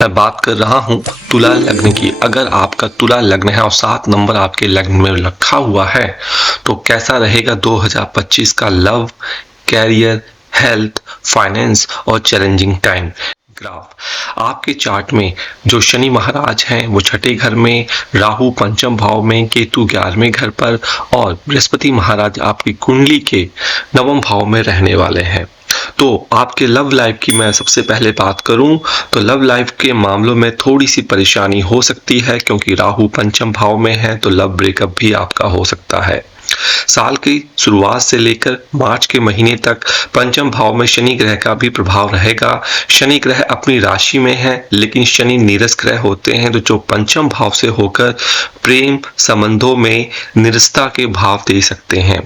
मैं बात कर रहा हूँ तुला लग्न की। अगर आपका तुला लग्न है और 7 नंबर आपके लग्न में रखा हुआ है तो कैसा रहेगा 2025 का लव, कैरियर, हेल्थ, फाइनेंस और चैलेंजिंग टाइम। ग्राफ आपके चार्ट में जो शनि महाराज हैं वो छठे घर में, राहु पंचम भाव में, केतु 11वें घर पर और बृहस्पति महाराज आपकी कुंडली के नवम भाव में रहने वाले हैं। तो आपके लव लाइफ की मैं सबसे पहले बात करूं तो लव लाइफ के मामलों में थोड़ी सी परेशानी हो सकती है, क्योंकि राहु पंचम भाव में है तो लव ब्रेकअप भी आपका हो सकता है। साल की शुरुआत से लेकर मार्च के महीने तक पंचम भाव में शनि ग्रह का भी प्रभाव रहेगा। शनि ग्रह अपनी राशि में है, लेकिन शनि नीरस ग्रह होते हैं तो जो पंचम भाव से होकर प्रेम संबंधों में निरस्ता के भाव दे सकते हैं।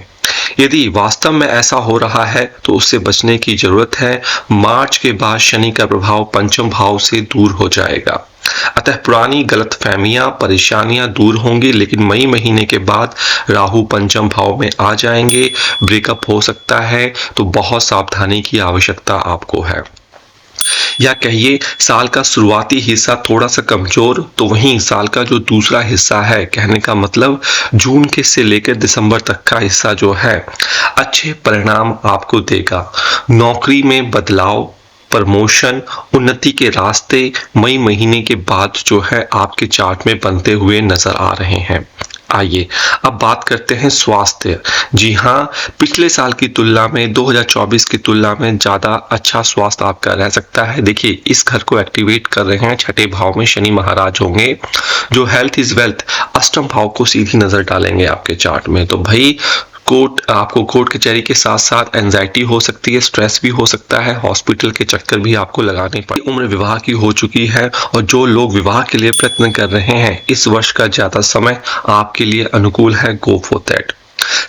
यदि वास्तव में ऐसा हो रहा है तो उससे बचने की जरूरत है। मार्च के बाद शनि का प्रभाव पंचम भाव से दूर हो जाएगा, अतः पुरानी गलतफहमियां परेशानियां दूर होंगी। लेकिन मई महीने के बाद राहु पंचम भाव में आ जाएंगे, ब्रेकअप हो सकता है, तो बहुत सावधानी की आवश्यकता आपको है। या कहिए साल का शुरुआती हिस्सा थोड़ा सा कमजोर, तो वहीं साल का जो दूसरा हिस्सा है, कहने का मतलब जून के से लेकर दिसंबर तक का हिस्सा जो है अच्छे परिणाम आपको देगा। नौकरी में बदलाव, प्रमोशन, उन्नति के रास्ते मई महीने के बाद जो है आपके चार्ट में बनते हुए नजर आ रहे हैं। आइए अब बात करते हैं स्वास्थ्य। जी हाँ, पिछले साल की तुलना में 2024 की तुलना में ज़्यादा अच्छा स्वास्थ्य आपका रह सकता है। देखिए, इस घर को एक्टिवेट कर रहे हैं छठे भाव में शनि महाराज होंगे, जो हेल्थ इज वेल्थ अष्टम भाव को सीधी नजर डालेंगे आपके चार्ट में। तो भाई आपको कोर्ट कचहरी के साथ साथ एंजाइटी हो सकती है, स्ट्रेस भी हो सकता है, हॉस्पिटल के चक्कर भी आपको लगाने पड़े। उम्र विवाह की हो चुकी है और जो लोग विवाह के लिए प्रयत्न कर रहे हैं, इस वर्ष का ज्यादा समय आपके लिए अनुकूल है। Go for that.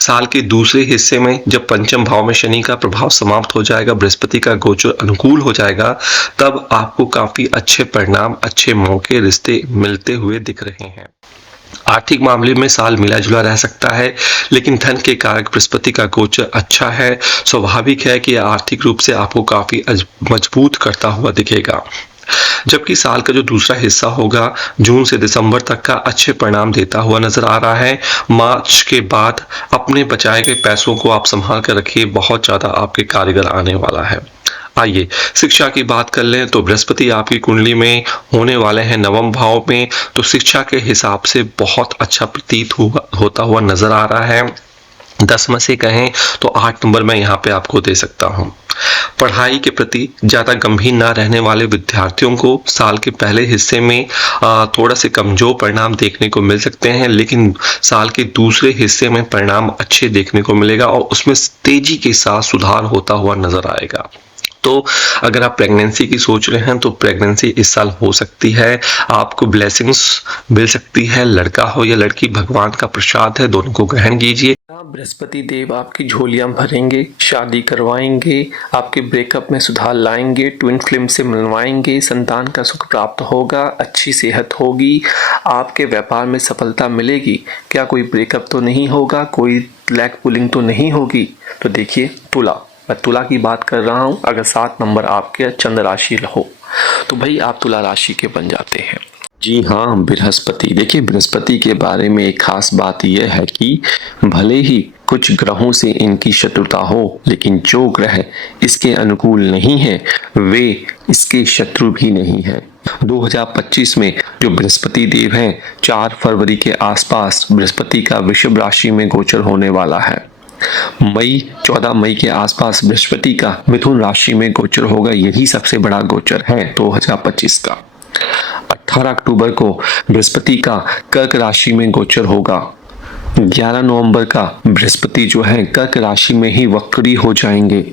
साल के दूसरे हिस्से में जब पंचम भाव में शनि का प्रभाव समाप्त हो जाएगा, बृहस्पति का गोचर अनुकूल हो जाएगा, तब आपको काफी अच्छे परिणाम, अच्छे मौके, रिश्ते मिलते हुए दिख रहे हैं। आर्थिक मामले में साल मिला जुला रह सकता है, लेकिन धन के कारक बृहस्पति का गोचर अच्छा है। स्वाभाविक है कि आर्थिक रूप से आपको काफी मजबूत करता हुआ दिखेगा। जबकि साल का जो दूसरा हिस्सा होगा जून से दिसंबर तक का अच्छे परिणाम देता हुआ नजर आ रहा है। मार्च के बाद अपने बचाए गए पैसों को आप संभाल कर रखिए, बहुत ज्यादा आपके कारगर आने वाला है। आइए शिक्षा की बात कर लें तो बृहस्पति आपकी कुंडली में होने वाले हैं नवम भाव में, तो शिक्षा के हिसाब से बहुत अच्छा प्रतीत होता हुआ नजर आ रहा है। 10 में से कहें तो 8 नंबर मैं यहाँ पे आपको दे सकता हूँ। पढ़ाई के प्रति ज्यादा गंभीर ना रहने वाले विद्यार्थियों को साल के पहले हिस्से में थोड़ा से कमजोर परिणाम देखने को मिल सकते हैं, लेकिन साल के दूसरे हिस्से में परिणाम अच्छे देखने को मिलेगा और उसमें तेजी के साथ सुधार होता हुआ नजर आएगा। तो अगर आप प्रेगनेंसी की सोच रहे हैं तो प्रेगनेंसी इस साल हो सकती है, आपको ब्लेसिंग्स मिल सकती है। लड़का हो या लड़की, भगवान का प्रसाद है, दोनों को ग्रहण कीजिए। बृहस्पति देव आपकी झोलियां भरेंगे, शादी करवाएंगे, आपके ब्रेकअप में सुधार लाएंगे, ट्विन फ्लेम से मिलवाएंगे, संतान का सुख प्राप्त होगा, अच्छी सेहत होगी, आपके व्यापार में सफलता मिलेगी। क्या कोई ब्रेकअप तो नहीं होगा, कोई लैग पुलिंग तो नहीं होगी? तो देखिए मैं तुला की बात कर रहा हूँ। अगर 7 नंबर आपके चंद्र राशि हो तो भाई आप तुला राशि के बन जाते हैं। जी हाँ, बृहस्पति। देखिए, बृहस्पति के बारे में एक खास बात यह है कि भले ही कुछ ग्रहों से इनकी शत्रुता हो, लेकिन जो ग्रह इसके अनुकूल नहीं है वे इसके शत्रु भी नहीं है। 2025 में जो बृहस्पति देव हैं, 4 फरवरी के आसपास बृहस्पति का वृषभ राशि में गोचर होने वाला है। 14 मई के आसपास बृहस्पति का मिथुन राशि में गोचर होगा। यही सबसे बड़ा गोचर है 2025 का। 18 अक्टूबर को बृहस्पति का कर्क राशि में गोचर होगा। 11 नवंबर का बृहस्पति जो है कर्क राशि में ही वक्री हो जाएंगे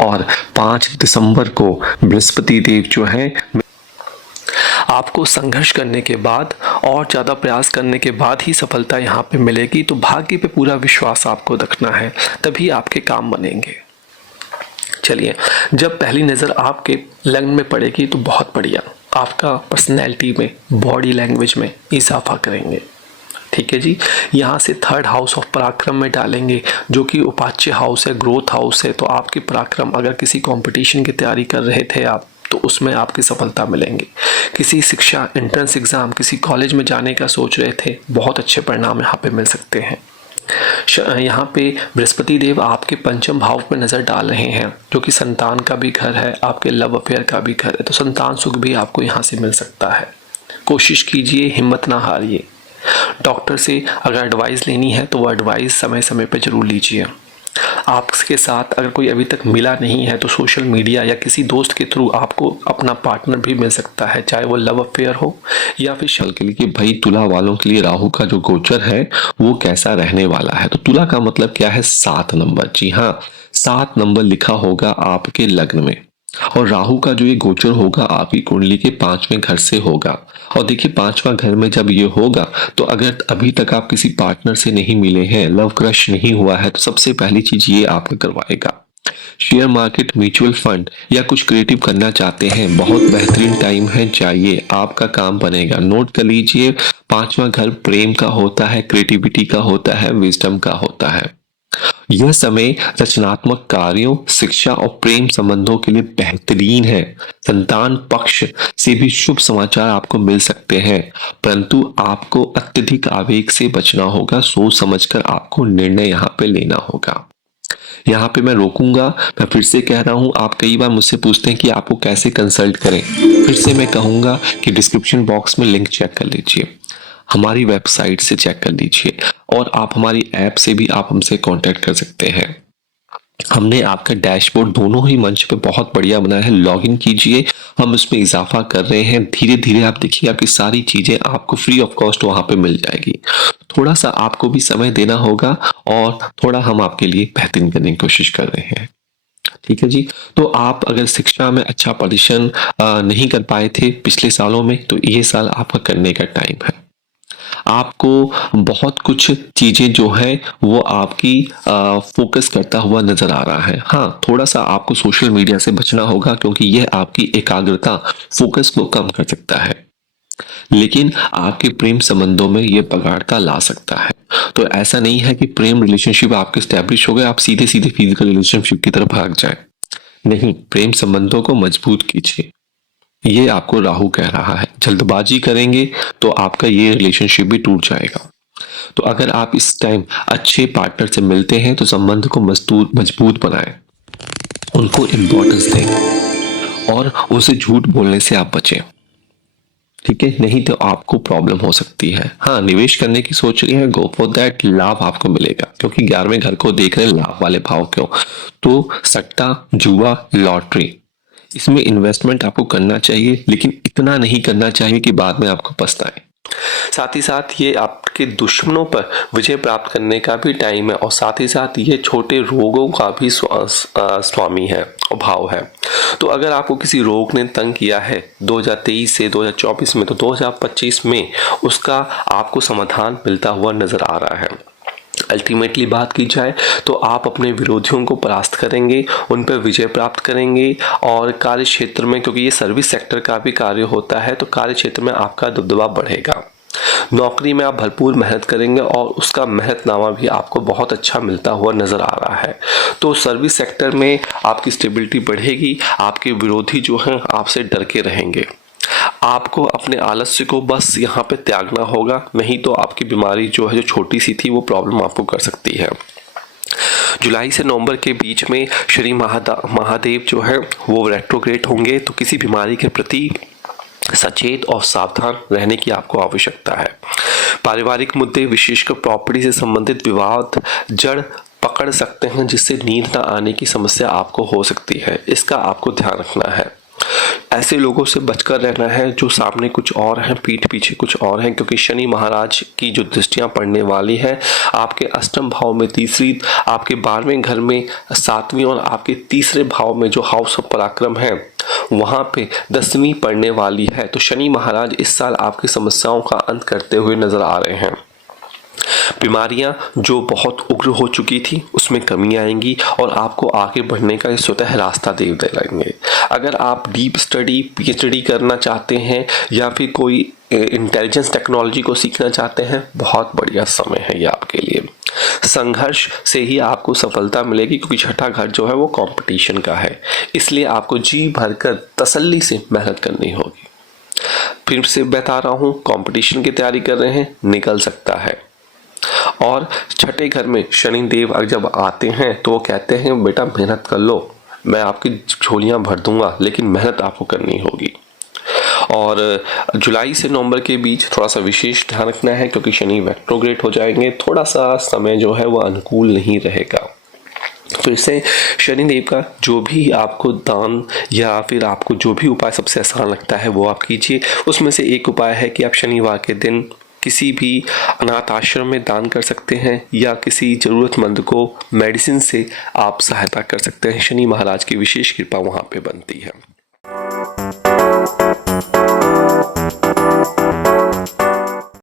और 5 दिसंबर को बृहस्पति देव जो है आपको संघर्ष करने के बाद और ज़्यादा प्रयास करने के बाद ही सफलता यहाँ पे मिलेगी। तो भाग्य पे पूरा विश्वास आपको रखना है, तभी आपके काम बनेंगे। चलिए, जब पहली नज़र आपके लग्न में पड़ेगी तो बहुत बढ़िया, आपका पर्सनैलिटी में, बॉडी लैंग्वेज में इजाफा करेंगे। ठीक है जी। यहाँ से 3rd हाउस ऑफ पराक्रम में डालेंगे, जो कि उपाच्य हाउस है, ग्रोथ हाउस है। तो आपके पराक्रम, अगर किसी कंपटीशन की तैयारी कर रहे थे आप तो उसमें आपकी सफलता मिलेंगी। किसी शिक्षा एंट्रेंस एग्ज़ाम किसी कॉलेज में जाने का सोच रहे थे, बहुत अच्छे परिणाम यहाँ पे मिल सकते हैं। यहाँ पे बृहस्पति देव आपके पंचम भाव में नज़र डाल रहे हैं, जो कि संतान का भी घर है, आपके लव अफेयर का भी घर है, तो संतान सुख भी आपको यहाँ से मिल सकता है। कोशिश कीजिए, हिम्मत ना हारिए। डॉक्टर से अगर एडवाइस लेनी है तो वो एडवाइस समय समय पर जरूर लीजिए। आपके साथ अगर कोई अभी तक मिला नहीं है तो सोशल मीडिया या किसी दोस्त के थ्रू आपको अपना पार्टनर भी मिल सकता है, चाहे वो लव अफेयर हो या फिर साल के लिए कि भाई तुला वालों के लिए राहु का जो गोचर है वो कैसा रहने वाला है। तो तुला का मतलब क्या है? 7 नंबर। जी हाँ, 7 नंबर लिखा होगा आपके लग्न में, और राहु का जो ये गोचर होगा आपकी कुंडली के 5वें घर से होगा। और देखिए 5वां घर में जब ये होगा तो अगर अभी तक आप किसी पार्टनर से नहीं मिले हैं, लव क्रश नहीं हुआ है, तो सबसे पहली चीज ये आपका करवाएगा। शेयर मार्केट, म्यूचुअल फंड या कुछ क्रिएटिव करना चाहते हैं, बहुत बेहतरीन टाइम है, जाइए, आपका काम बनेगा। नोट कर लीजिए, 5वां घर प्रेम का होता है, क्रिएटिविटी का होता है, विजडम का होता है। यह समय रचनात्मक कार्यों, शिक्षा और प्रेम संबंधों के लिए बेहतरीन है। संतान पक्ष से भी शुभ समाचार आपको मिल सकते हैं, परंतु आपको अत्यधिक आवेग से बचना होगा। सोच समझकर आपको निर्णय यहाँ पे लेना होगा। यहाँ पे मैं रोकूंगा। मैं फिर से कह रहा हूँ, आप कई बार मुझसे पूछते हैं कि आपको कैसे कंसल्ट करें। फिर से मैं कहूँगा कि डिस्क्रिप्शन बॉक्स में लिंक चेक कर लीजिए, हमारी वेबसाइट से चेक कर लीजिए, और आप हमारी ऐप से भी आप हमसे कांटेक्ट कर सकते हैं। हमने आपका डैशबोर्ड दोनों ही मंच पे बहुत बढ़िया बनाया है, लॉगिन कीजिए, हम उसमें इजाफा कर रहे हैं। धीरे धीरे आप देखिए आपकी सारी चीजें आपको फ्री ऑफ कॉस्ट वहां पे मिल जाएगी। थोड़ा सा आपको भी समय देना होगा और थोड़ा हम आपके लिए बेहतरीन करने की कोशिश कर रहे हैं। ठीक है जी। तो आप अगर शिक्षा में अच्छा प्रदर्शन नहीं कर पाए थे पिछले सालों में, तो ये साल आपका करने का टाइम है। आपको बहुत कुछ चीजें जो है वो आपकी फोकस करता हुआ नजर आ रहा है। हाँ, थोड़ा सा आपको सोशल मीडिया से बचना होगा, क्योंकि यह आपकी एकाग्रता, फोकस को कम कर सकता है, लेकिन आपके प्रेम संबंधों में यह बगाड़ता ला सकता है। तो ऐसा नहीं है कि प्रेम रिलेशनशिप आपके स्टैब्लिश हो गए, आप सीधे सीधे फिजिकल रिलेशनशिप की तरफ भाग जाए। नहीं, प्रेम संबंधों को मजबूत कीजिए, ये आपको राहु कह रहा है। जल्दबाजी करेंगे तो आपका ये रिलेशनशिप भी टूट जाएगा। तो अगर आप इस टाइम अच्छे पार्टनर से मिलते हैं तो संबंध को मजबूत बनाएं, उनको इम्पोर्टेंस दें और उनसे झूठ बोलने से आप बचें। ठीक है, नहीं तो आपको प्रॉब्लम हो सकती है। हाँ, निवेश करने की सोच रही है, गो फॉर दैट, लाभ आपको मिलेगा, क्योंकि 11वें घर को देख रहे हैं लाभ वाले भाव क्यों। तो सट्टा, जुआ, लॉटरी, इसमें इन्वेस्टमेंट आपको करना चाहिए, लेकिन इतना नहीं करना चाहिए कि बाद में आपको पछताए। साथ ही साथ ये आपके दुश्मनों पर विजय प्राप्त करने का भी टाइम है, और साथ ही साथ ये छोटे रोगों का भी स्वामी है और भाव है। तो अगर आपको किसी रोग ने तंग किया है 2023 से 2024 में, तो 2025 में उसका आपको समाधान मिलता हुआ नजर आ रहा है। अल्टीमेटली बात की जाए तो आप अपने विरोधियों को परास्त करेंगे, उन पर विजय प्राप्त करेंगे, और कार्य क्षेत्र में, क्योंकि ये सर्विस सेक्टर का भी कार्य होता है, तो कार्य क्षेत्र में आपका दबदबा बढ़ेगा। नौकरी में आप भरपूर मेहनत करेंगे और उसका मेहनतनामा भी आपको बहुत अच्छा मिलता हुआ नजर आ रहा है। तो सर्विस सेक्टर में आपकी स्टेबिलिटी बढ़ेगी, आपके विरोधी जो हैं आपसे डर के रहेंगे। आपको अपने आलस्य को बस यहाँ पे त्यागना होगा, नहीं तो आपकी बीमारी जो है, जो छोटी सी थी, वो प्रॉब्लम आपको कर सकती है। जुलाई से नवंबर के बीच में श्री महादेव जो है वो रेट्रोग्रेड होंगे, तो किसी बीमारी के प्रति सचेत और सावधान रहने की आपको आवश्यकता है। पारिवारिक मुद्दे, विशेषकर प्रॉपर्टी से संबंधित विवाद जड़ पकड़ सकते हैं, जिससे नींद न आने की समस्या आपको हो सकती है, इसका आपको ध्यान रखना है। ऐसे लोगों से बचकर रहना है जो सामने कुछ और हैं, पीठ पीछे कुछ और हैं, क्योंकि शनि महाराज की जो दृष्टियां पड़ने वाली हैं आपके अष्टम भाव में तीसरी, आपके 12वें घर में 7वीं, और आपके तीसरे भाव में जो हाउस ऑफ पराक्रम है वहां पे 10वीं पड़ने वाली है। तो शनि महाराज इस साल आपकी समस्याओं का अंत करते हुए नजर आ रहे हैं। बीमारियां जो बहुत उग्र हो चुकी थी उसमें कमी आएंगी, और आपको आगे बढ़ने का स्वतः रास्ता दे दिलाएंगे। अगर आप डीप स्टडी, पीएचडी करना चाहते हैं या फिर कोई इंटेलिजेंस टेक्नोलॉजी को सीखना चाहते हैं, बहुत बढ़िया समय है ये आपके लिए। संघर्ष से ही आपको सफलता मिलेगी, क्योंकि छठा घर जो है वो कंपटीशन का है। इसलिए आपको जी भरकर तसल्ली से मेहनत करनी होगी। फिर से बता रहा हूँ, कंपटीशन की तैयारी कर रहे हैं, निकल सकता है। और छठे घर में शनि देव जब आते हैं तो वो कहते हैं बेटा मेहनत कर लो, मैं आपकी झोलियां भर दूंगा, लेकिन मेहनत आपको करनी होगी। और जुलाई से नवंबर के बीच थोड़ा सा विशेष ध्यान रखना है, क्योंकि शनि रेट्रोग्रेड हो जाएंगे, थोड़ा सा समय जो है वो अनुकूल नहीं रहेगा। फिर से शनिदेव का जो भी आपको दान या फिर आपको जो भी उपाय सबसे आसान लगता है वो आप कीजिए। उसमें से एक उपाय है कि आप शनिवार के दिन किसी भी अनाथ आश्रम में दान कर सकते हैं, या किसी ज़रूरतमंद को मेडिसिन से आप सहायता कर सकते हैं। शनि महाराज की विशेष कृपा वहाँ पे बनती है।